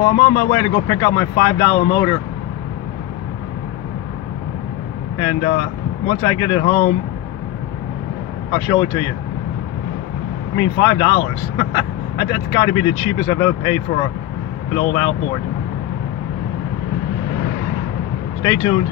Well, I'm on my way to go pick up my $5 motor, and once I get it home, I'll show it to you. I mean, $5. That's got to be the cheapest I've ever paid for an old outboard. Stay tuned.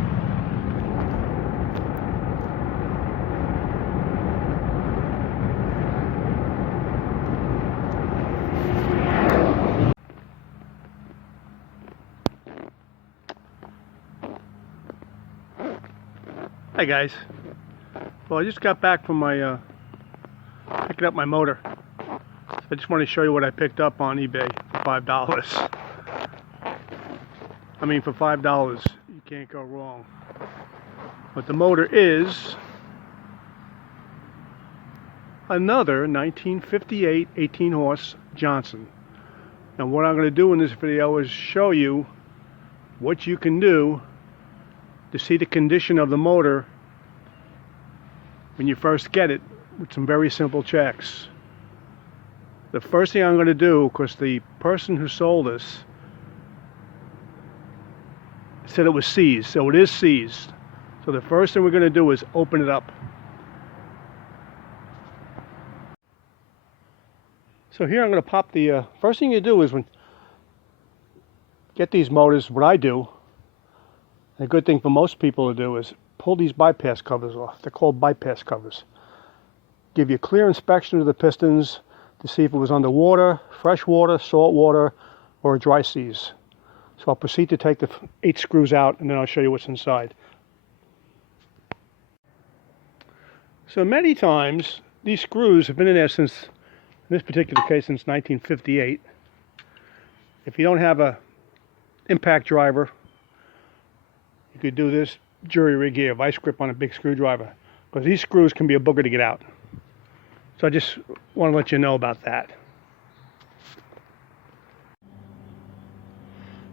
Hey guys, well, I just got back from my picking up my motor. So I just want to show you what I picked up on eBay for $5. I mean, for $5 you can't go wrong. But the motor is another 1958 18 horse Johnson. And what I'm going to do in this video is show you what you can do to see the condition of the motor when you first get it, with some very simple checks. The first thing I'm going to do, because the person who sold this said it was seized, so it is seized. So the first thing we're going to do is open it up. So here I'm going to pop the first thing you do is when get these motors, what I do, and a good thing for most people to do, is pull these bypass covers off. They're called bypass covers. Give you a clear inspection of the pistons to see if it was underwater, fresh water, salt water, or a dry seize. So I'll proceed to take the 8 screws out, and then I'll show you what's inside. So many times these screws have been in there since, in this particular case, since 1958. If you don't have a impact driver, you could do this jury rig here, vice grip on a big screwdriver, because these screws can be a booger to get out. So I just want to let you know about that.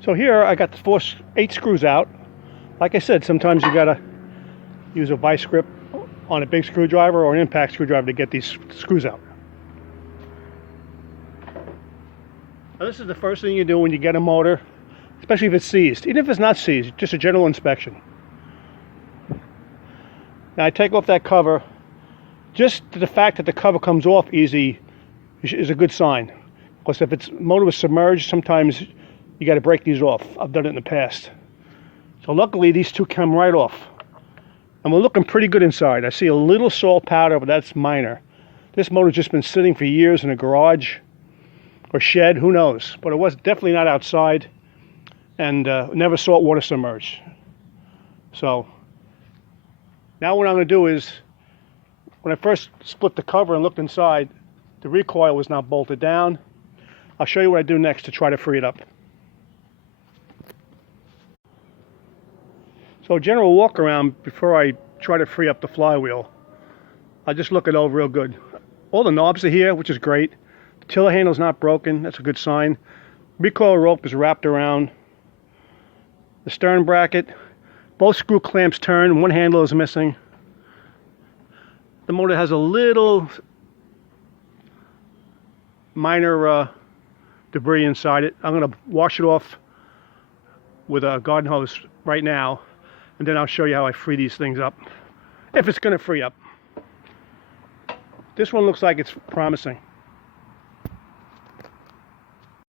So here I got the 8 screws out. Like I said, sometimes you gotta use a vice grip on a big screwdriver or an impact screwdriver to get these screws out. Now this is the first thing you do when you get a motor, especially if it's seized. Even if it's not seized, just a general inspection. Now I take off that cover. Just the fact that the cover comes off easy is a good sign. Because if it's motor was submerged, sometimes you got to break these off. I've done it in the past. So luckily these two come right off. And we're looking pretty good inside. I see a little salt powder, but that's minor. This motor's just been sitting for years in a garage or shed, who knows. But it was definitely not outside, and never saltwater submerged. So now what I'm going to do is, when I first split the cover and looked inside, the recoil was not bolted down. I'll show you what I do next to try to free it up. So general walk around before I try to free up the flywheel, I just look it over real good. All the knobs are here, which is great. The tiller handle's not broken, that's a good sign. Recoil rope is wrapped around the stern bracket. Both screw clamps turn, one handle is missing. The motor has a little minor debris inside it. I'm going to wash it off with a garden hose right now, and then I'll show you how I free these things up, if it's going to free up. This one looks like it's promising.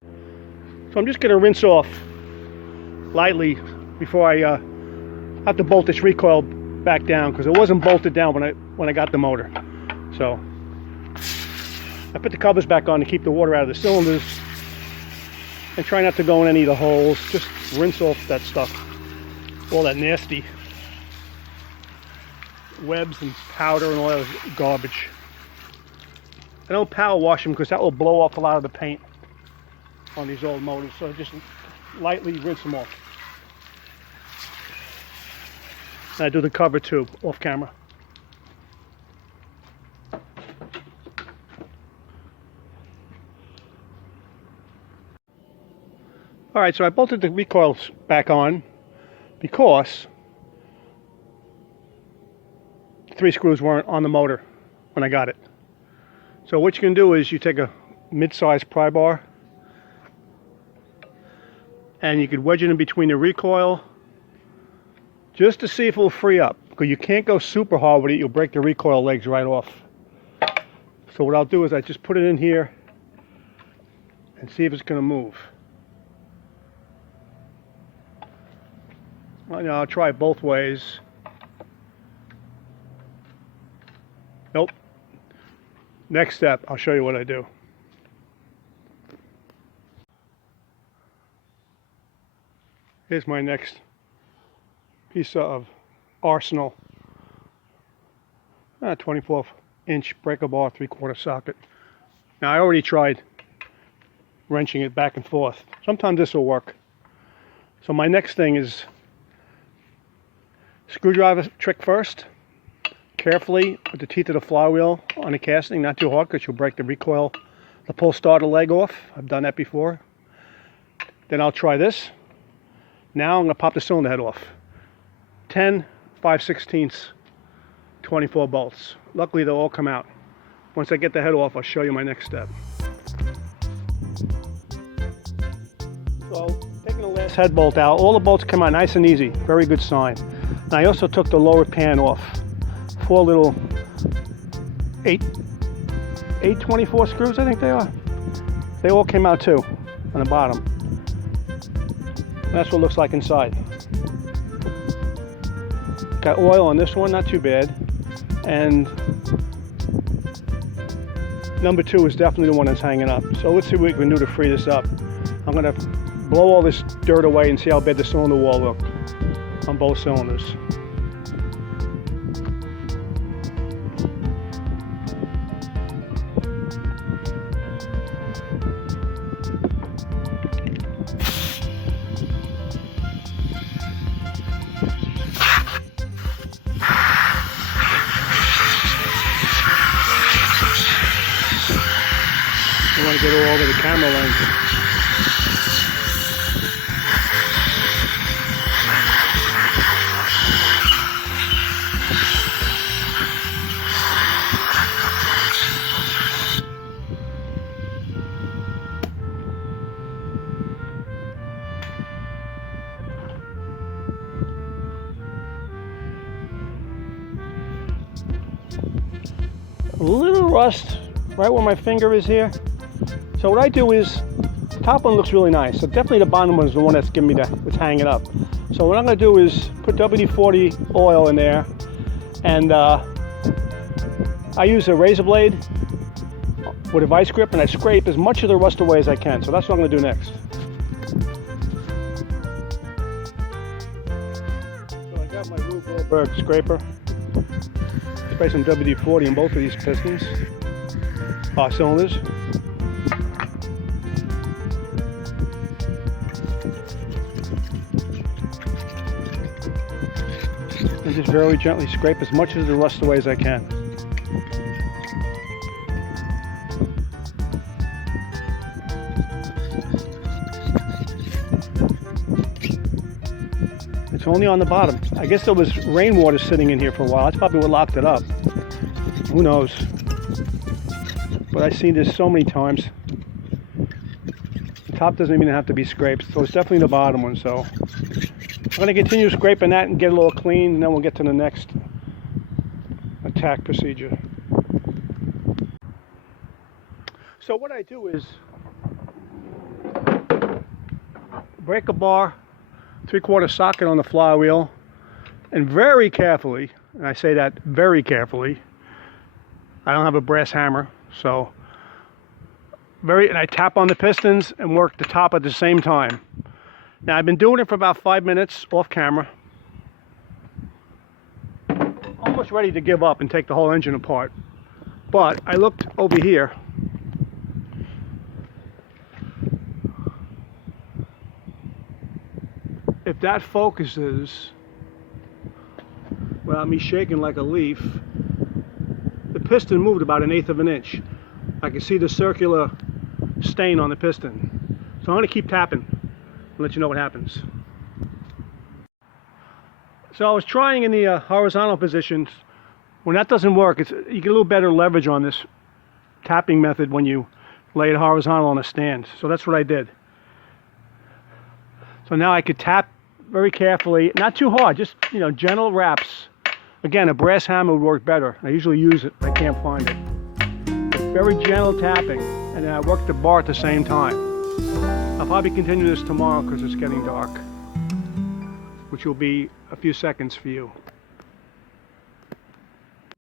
So I'm just going to rinse off lightly before I have to bolt this recoil back down, because it wasn't bolted down when I got the motor. So I put the covers back on to keep the water out of the cylinders, and try not to go in any of the holes. Just rinse off that stuff, all that nasty webs and powder and all that garbage. I don't power wash them because that will blow off a lot of the paint on these old motors, so just lightly rinse them off. And I do the cover too, off camera. Alright, so I bolted the recoils back on because 3 screws weren't on the motor when I got it. So what you can do is you take a mid-sized pry bar, and you could wedge it in between the recoil just to see if it will free up, because you can't go super hard with it. You'll break the recoil legs right off. So what I'll do is I just put it in here and see if it's going to move. Well, you know, I'll try it both ways. Nope. Next step, I'll show you what I do. Here's my next piece of arsenal. 24-inch breaker bar, 3/4 socket. Now I already tried wrenching it back and forth. Sometimes this will work. So my next thing is screwdriver trick first. Carefully with the teeth of the flywheel on the casting, not too hard because you'll break the recoil, the pull starter leg off. I've done that before. Then I'll try this. Now I'm going to pop the cylinder head off. 10 5/16 24 bolts. Luckily they'll all come out. Once I get the head off, I'll show you my next step. So taking the last head bolt out, all the bolts come out nice and easy. Very good sign. And I also took the lower pan off. 4 little 824 screws, I think they are. They all came out too on the bottom. And that's what it looks like inside. Got oil on this one, not too bad. And number 2 is definitely the one that's hanging up. So let's see what we can do to free this up. I'm going to blow all this dirt away and see how bad the cylinder wall looked on both cylinders. I want to get all over the camera lens. A little rust right where my finger is here. So what I do is, the top one looks really nice. So definitely the bottom one is the one that's giving me that's hanging up. So what I'm going to do is put WD-40 oil in there, and I use a razor blade with a vice grip, and I scrape as much of the rust away as I can. So that's what I'm going to do next. So I got my Rube Goldberg scraper. Spray some WD-40 in both of these pistons, cylinders. And just very gently scrape as much of the rust away as I can. It's only on the bottom. I guess there was rainwater sitting in here for a while. That's probably what locked it up. Who knows? But I've seen this so many times. The top doesn't even have to be scraped, so it's definitely the bottom one. So I'm going to continue scraping that and get a little clean, and then we'll get to the next attack procedure. So what I do is break a bar, 3/4 socket on the flywheel, and very carefully, and I say that very carefully, I don't have a brass hammer, so and I tap on the pistons and work the top at the same time. Now I've been doing it for about 5 minutes off camera. Almost ready to give up and take the whole engine apart. But I looked over here. If that focuses without me shaking like a leaf, the piston moved about 1/8 of an inch. I can see the circular stain on the piston. So I'm going to keep tapping and let you know what happens. So I was trying in the horizontal positions. When that doesn't work, you get a little better leverage on this tapping method when you lay it horizontal on a stand. So that's what I did. So now I could tap very carefully, not too hard, just, you know, gentle raps. Again, a brass hammer would work better. I usually use it, I can't find it. But very gentle tapping, and then I work the bar at the same time. I'll probably continue this tomorrow because it's getting dark, which will be a few seconds for you.